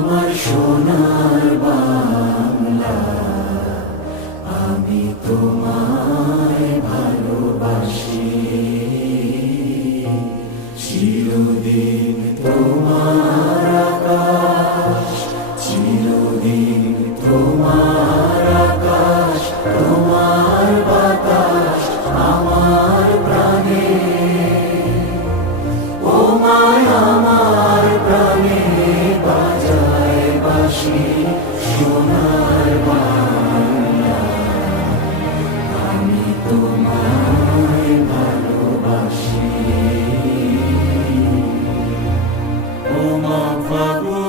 আমার সোনার বাংলা, আমি তোমায় ভালোবাসি। চিরদিন তোমার আকাশ, চিরদিন তোমার আকাশ, তোমার বাতাস আমার প্রাণে। ও মায় আমার প্রাণে বাজায় বাঁশি সোনার বাংলা, আমি তোমায় ভালোবাসি। ও মা ফাগুন